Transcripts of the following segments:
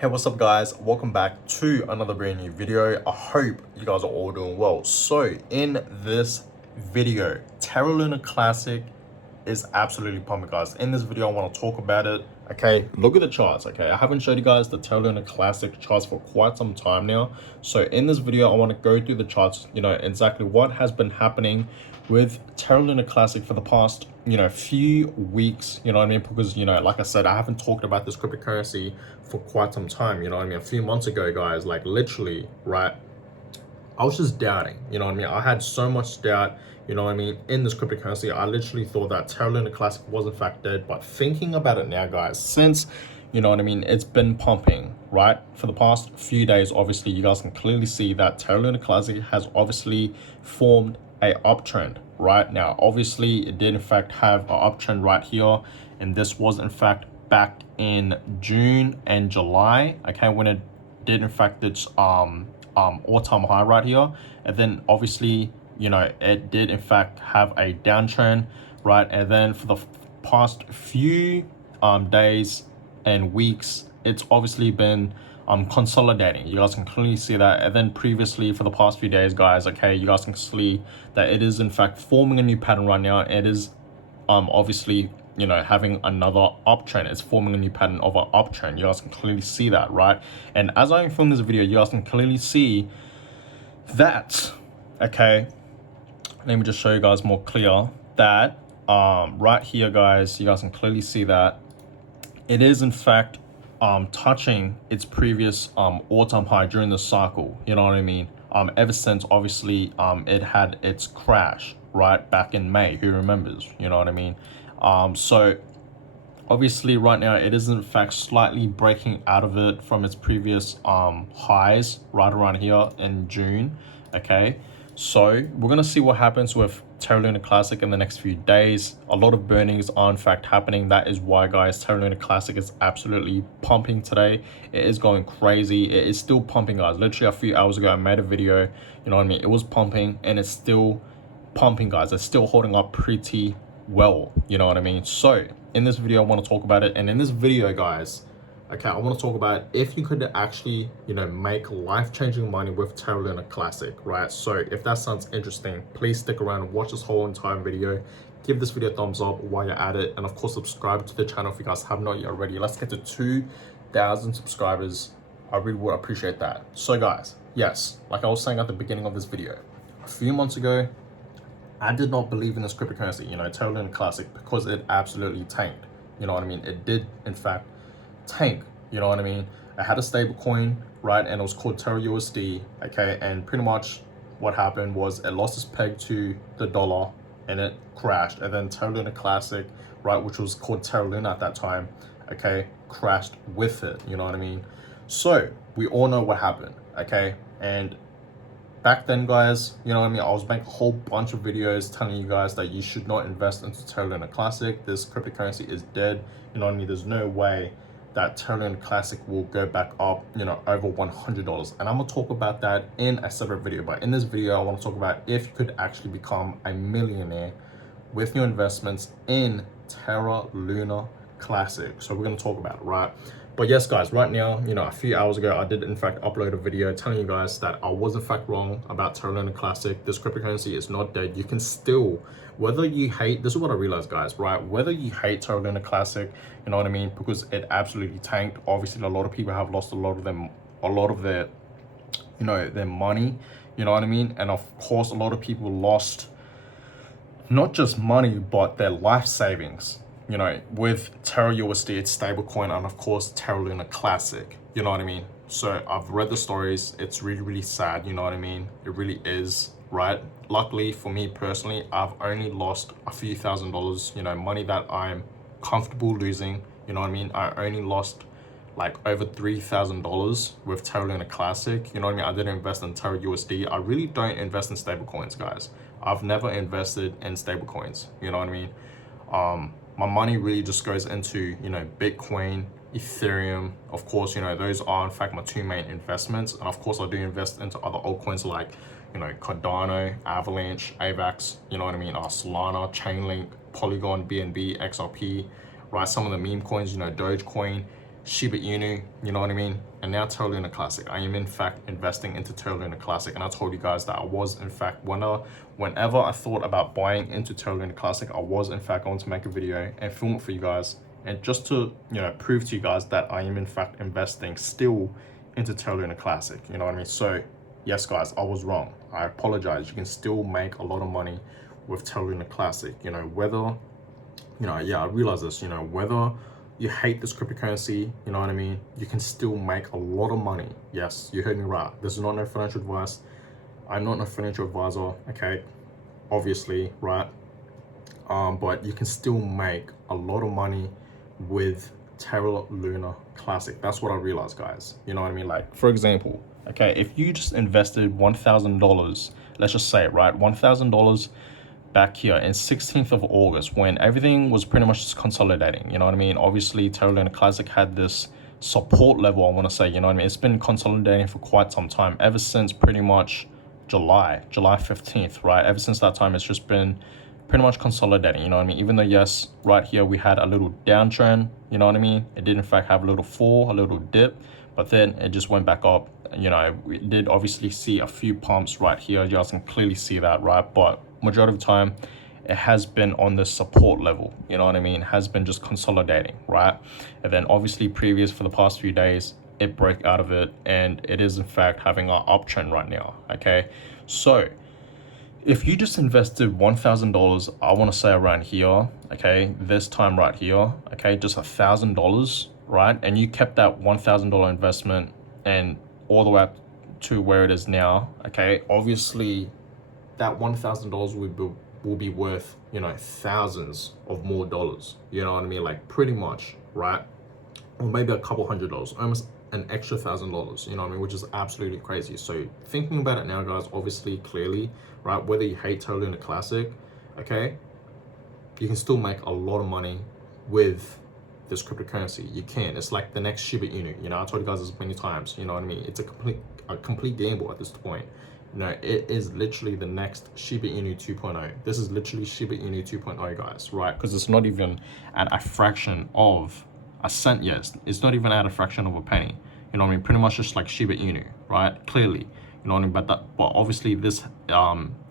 Hey, what's up guys? Welcome back to another brand new video. I hope you guys are all doing well. So in this video, Terra Luna Classic is absolutely pumping, guys. In this video, I want to talk about it. Okay, look at the charts. Okay, I haven't showed you guys the Terra Luna Classic charts for quite some time now. So in this video, I want to go through the charts, exactly what has been happening with Terra Luna Classic for the past, few weeks, you know what I mean? Because, like I said, I haven't talked about this cryptocurrency for quite some time, you know what I mean? A few months ago, guys, like literally, right? I was just doubting, you know what I mean? I had so much doubt, you know what I mean, in this cryptocurrency. I literally thought that Terra Luna Classic was in fact dead. But thinking about it now, guys, since, you know what I mean, it's been pumping, right? For the past few days, obviously, you guys can clearly see that Terra Luna Classic has obviously formed a uptrend right now. Obviously, it did in fact have an uptrend right here. And this was in fact back in June and July, okay, when it did in fact its all-time high right here. And then obviously, it did in fact have a downtrend, right? And then for the past few days and weeks, it's obviously been consolidating. You guys can clearly see that. And then previously for the past few days, guys, okay, you guys can see that it is in fact forming a new pattern right now. It is obviously, having another uptrend. It's forming a new pattern of an uptrend. You guys can clearly see that, right? And as I film this video, you guys can clearly see that, okay, let me just show you guys more clear that right here, guys, you guys can clearly see that it is in fact touching its previous all-time high during the cycle, you know what I mean? Ever since obviously it had its crash right back in May. Who remembers, you know what I mean? So obviously right now it is in fact slightly breaking out of it from its previous highs right around here in June. Okay, so we're gonna see what happens with Terra Luna Classic in the next few days. A lot of burnings are in fact happening. That is why, guys, Terra Luna Classic is absolutely pumping today. It is going crazy. It is still pumping, guys. Literally a few hours ago I made a video, you know what I mean? It was pumping and it's still pumping, guys. It's still holding up pretty well, you know what I mean? So in this video I want to talk about it. And in this video, guys, okay, I want to talk about if you could actually, make life-changing money with Terra Luna Classic, right? So if that sounds interesting, please stick around and watch this whole entire video. Give this video a thumbs up while you're at it, and of course subscribe to the channel if you guys have not yet already. Let's get to 2,000 subscribers. I really would appreciate that. So guys, yes, like I was saying at the beginning of this video, a few months ago I did not believe in this cryptocurrency, Terra Luna Classic, because it absolutely tanked. You know what I mean? It did in fact tank, you know what I mean? I had a stable coin, right? And it was called Terra USD, okay? And pretty much what happened was it lost its peg to the dollar and it crashed. And then Terra Luna Classic, right, which was called Terra Luna at that time, okay, crashed with it, you know what I mean? So we all know what happened, okay? And back then, guys, you know what I mean, I was making a whole bunch of videos telling you guys that you should not invest into Terra Luna Classic. This cryptocurrency is dead, you know what I mean? There's no way that Terra Luna Classic will go back up, over $100. And I'm gonna talk about that in a separate video. But in this video, I want to talk about if you could actually become a millionaire with your investments in Terra Luna Classic. So we're gonna talk about it, right? But yes, guys, right now, a few hours ago, I did in fact upload a video telling you guys that I was in fact wrong about Terra Luna Classic. This cryptocurrency is not dead. You can still, whether you hate, this is what I realized, guys, right? Whether you hate Terra Luna Classic, you know what I mean, because it absolutely tanked. Obviously, a lot of people have lost a lot of their, their money, you know what I mean? And of course, a lot of people lost not just money, but their life savings, with Terra USD, its stable coin, and of course Terra Luna Classic, you know what I mean? So I've read the stories. It's really, really sad, you know what I mean? It really is, right? Luckily for me personally, I've only lost a few $1,000s, money that I'm comfortable losing, you know what I mean? I only lost like over $3,000 with Terra Luna Classic, you know what I mean? I didn't invest in Terra USD. I really don't invest in stable coins, guys. I've never invested in stable coins, you know what I mean? My money really just goes into, Bitcoin, Ethereum. Of course, those are in fact my two main investments. And of course, I do invest into other altcoins like, Cardano, Avalanche, AVAX, you know what I mean? Solana, Chainlink, Polygon, BNB, XRP, right? Some of the meme coins, Dogecoin, Shiba Inu, you know what I mean? And now Terra Luna Classic. I am in fact investing into Terra Luna Classic, and I told you guys that I was in fact, whenever I thought about buying into Terra Luna Classic, I was in fact going to make a video and film it for you guys, and just to, you know, prove to you guys that I am in fact investing still into Terra Luna Classic, you know what I mean? So yes guys, I was wrong. I apologize. You can still make a lot of money with Terra Luna Classic, you know, whether, you know, yeah, I realize this, you know, whether you hate this cryptocurrency, you know what I mean, you can still make a lot of money. Yes, you heard me right. This is not no financial advice. I'm not a financial advisor, okay, obviously, right? But you can still make a lot of money with Terra Luna Classic. That's what I realized, guys. You know what I mean? Like, for example, okay, if you just invested $1,000, let's just say it, right? $1,000 back here in 16th of August when everything was pretty much just consolidating, you know what I mean? Obviously, Terra Luna Classic had this support level, I want to say, you know what I mean? It's been consolidating for quite some time, ever since pretty much July 15th, right? Ever since that time, it's just been pretty much consolidating, you know what I mean? Even though, yes, right here we had a little downtrend, you know what I mean? It did in fact have a little fall, a little dip, but then it just went back up. You know, we did obviously see a few pumps right here. You guys can clearly see that, right? But majority of the time, it has been on the support level, you know what I mean? It has been just consolidating, right? And then obviously previous for the past few days, it broke out of it, and it is in fact having an uptrend right now, okay? So if you just invested $1,000, I want to say around here, okay, this time right here, okay, just $1,000, right? And you kept that $1,000 investment and all the way up to where it is now, okay, obviously that $1,000 will be worth, you know, thousands of more dollars, you know what I mean? Like pretty much, right? Or maybe a couple $100, almost an extra $1,000, you know what I mean? Which is absolutely crazy. So thinking about it now, guys, obviously, clearly, right? Whether you hate Terra Luna Classic, okay, you can still make a lot of money with this cryptocurrency. You can. It's like the next Shiba Inu. You know, I told you guys this many times. You know what I mean? It's a complete gamble at this point. You know, it is literally the next Shiba Inu 2.0. This is literally Shiba Inu 2.0, guys, right? Because it's not even at a fraction of a cent yet. It's not even at a fraction of a penny. You know what I mean? Pretty much just like Shiba Inu, right? Clearly, you know what I mean? But obviously this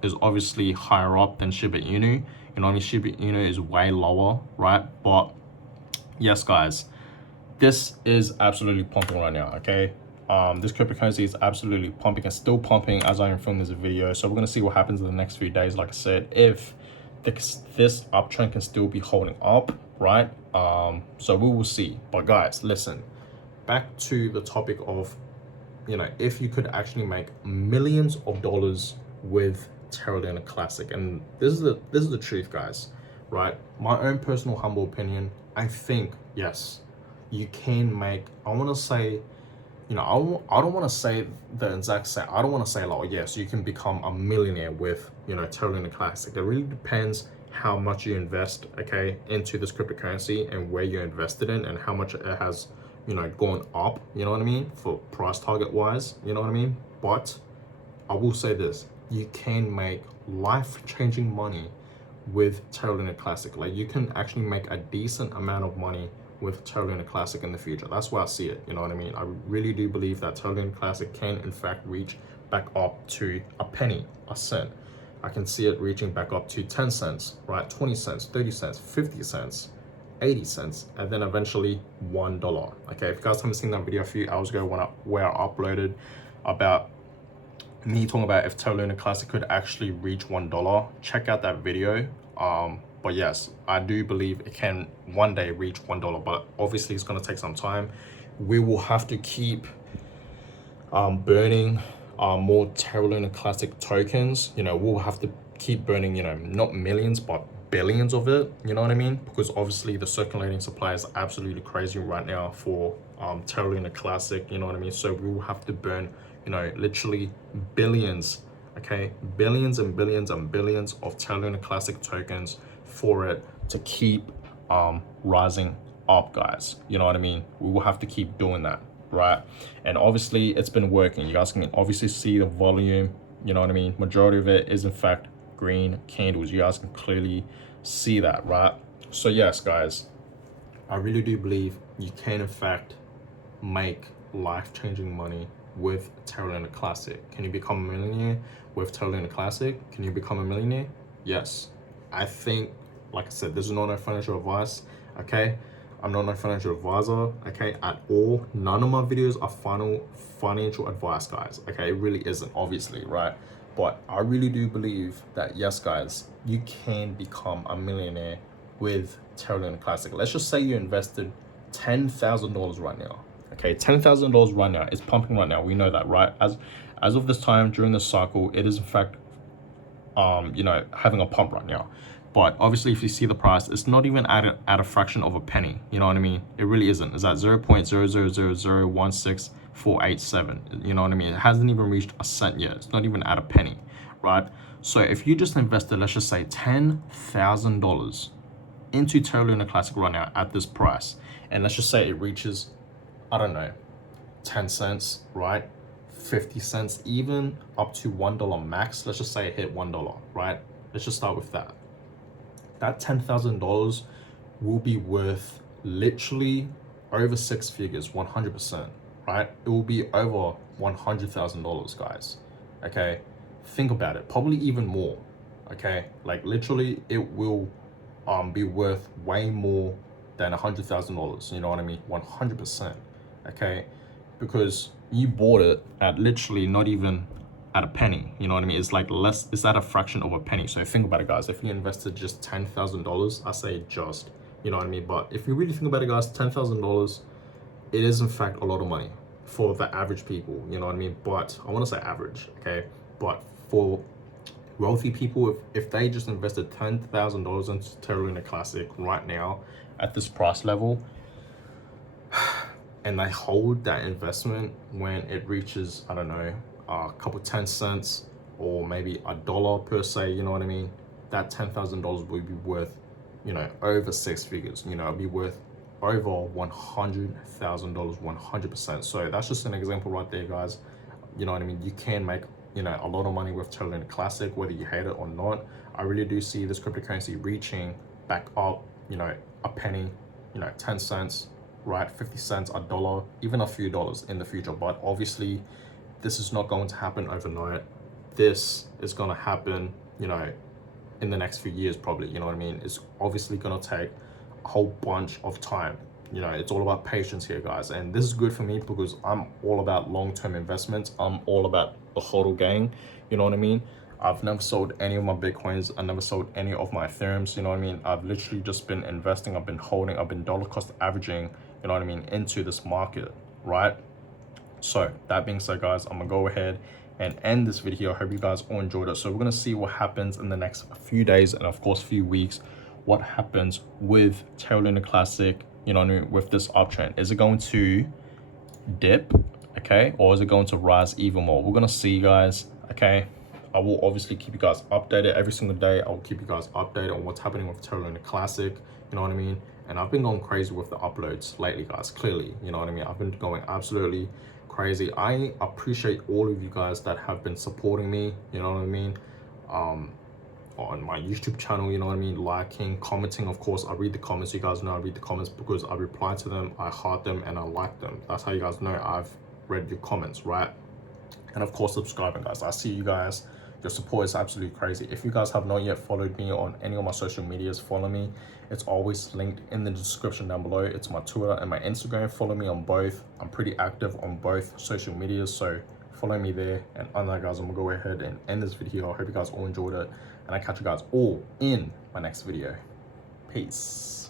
is obviously higher up than Shiba Inu. You know what I mean? Shiba Inu is way lower, right? But yes, guys, this is absolutely pumping right now, okay? This cryptocurrency is absolutely pumping and still pumping as I am filming this video. So we're going to see what happens in the next few days. Like I said, if this uptrend can still be holding up, right? So we will see. But guys, listen, back to the topic of, you know, if you could actually make millions of dollars with Terra Luna Classic. And this is the truth, guys, right? My own personal humble opinion, I think, yes, you can make, I want to say, you know, I don't want to say the exact same. I don't want to say like, oh, yes, you can become a millionaire with, you know, Terra Luna Classic. It really depends how much you invest, okay, into this cryptocurrency and where you're invested in and how much it has, you know, gone up, you know what I mean, for price target wise, you know what I mean? But I will say this, you can make life-changing money with Terra Luna Classic. Like, you can actually make a decent amount of money with Terra Luna Classic in the future. That's why I see it, you know what I mean? I really do believe that Terra Luna Classic can in fact reach back up to a penny, a cent. I can see it reaching back up to 10 cents, right? 20 cents, 30 cents, 50 cents, 80 cents, and then eventually $1. Okay, if you guys haven't seen that video a few hours ago where I uploaded about me talking about if Terra Luna Classic could actually reach $1, check out that video. But yes, I do believe it can one day reach $1, but obviously it's going to take some time. We will have to keep burning more Terra Luna Classic tokens. You know, we'll have to keep burning, you know, not millions, but billions of it, you know what I mean? Because obviously the circulating supply is absolutely crazy right now for Terra Luna Classic, you know what I mean? So we will have to burn, you know, literally billions, okay? Billions and billions and billions of Terra Luna Classic tokens for it to keep rising up, guys. You know what I mean? We will have to keep doing that, right? And obviously it's been working. You guys can obviously see the volume, you know what I mean? Majority of it is in fact green candles. You guys can clearly see that, right? So yes, guys, I really do believe you can in fact make life-changing money with Terra Luna Classic? Can you become a millionaire with Terra Luna Classic? Can you become a millionaire? Yes. I think, like I said, this is not no financial advice, okay? I'm not no financial advisor, okay, at all. None of my videos are financial advice, guys, okay? It really isn't, obviously, right? But I really do believe that, yes, guys, you can become a millionaire with Terra Luna Classic. Let's just say you invested $10,000 right now, okay? $10,000 right now. It's pumping right now. We know that, right? As of this time during the cycle, it is in fact you know, having a pump right now. But obviously, if you see the price, it's not even at a fraction of a penny. You know what I mean? It really isn't. It's at 0.000016487. You know what I mean? It hasn't even reached a cent yet. It's not even at a penny, right? So if you just invested, let's just say $10,000 into Terra Luna Classic right now at this price, and let's just say it reaches, I don't know, 10 cents, right? 50 cents, even up to $1 max. Let's just say it hit $1, right? Let's just start with that. That $10,000 will be worth literally over six figures, 100%, right? It will be over $100,000, guys, okay? Think about it, probably even more, okay? Like literally it will be worth way more than $100,000, you know what I mean? 100%, okay? Because you bought it at literally not even at a penny, you know what I mean? It's like less, it's at a fraction of a penny. So think about it, guys. If you invested just $10,000, I say just, you know what I mean? But if you really think about it, guys, $10,000, it is in fact a lot of money for the average people, you know what I mean? But I want to say average, okay? But for wealthy people, if they just invested $10,000 into Terra Luna Classic right now at this price level, and they hold that investment when it reaches, I don't know, a couple 10 cents or maybe a dollar per se, you know what I mean? That $10,000 will be worth, you know, over six figures, you know, it'll be worth over $100,000, 100%. So that's just an example right there, guys. You know what I mean? You can make, you know, a lot of money with Terra Luna Classic, whether you hate it or not. I really do see this cryptocurrency reaching back up, you know, a penny, you know, 10 cents, right? 50 cents, a dollar, even a few dollars in the future. But obviously this is not going to happen overnight. This is going to happen, you know, in the next few years, probably, you know what I mean? It's obviously going to take a whole bunch of time. You know, it's all about patience here, guys. And this is good for me because I'm all about long-term investments. I'm all about the hodl gang, you know what I mean? I've never sold any of my Bitcoins. I never sold any of my Ethereums, you know what I mean? I've literally just been investing. I've been holding. I've been dollar cost averaging, you know what I mean, into this market, right? So that being said, guys, I'm gonna go ahead and end this video. I hope you guys all enjoyed it. So we're gonna see what happens in the next few days and of course few weeks, what happens with Terra Luna Classic, you know what I mean, with this uptrend. Is it going to dip, okay, or is it going to rise even more? We're gonna see, guys, okay? I will obviously keep you guys updated every single day. I will keep you guys updated on what's happening with Terra Luna Classic, you know what I mean? And I've been going crazy with the uploads lately, guys, clearly, you know what I mean? I've been going absolutely crazy. I appreciate all of you guys that have been supporting me, you know what I mean, on my YouTube channel, you know what I mean, liking, commenting. Of course, I read the comments. You guys know I read the comments because I reply to them, I heart them, and I like them. That's how you guys know I've read your comments, right? And of course, subscribing, guys. I see you guys. Your support is absolutely crazy. If you guys have not yet followed me on any of my social medias, follow me. It's always linked in the description down below. It's my Twitter and my Instagram. Follow me on both. I'm pretty active on both social medias, so follow me there. And on that, guys, I'm gonna go ahead and end this video. I hope you guys all enjoyed it, and I catch you guys all in my next video. Peace.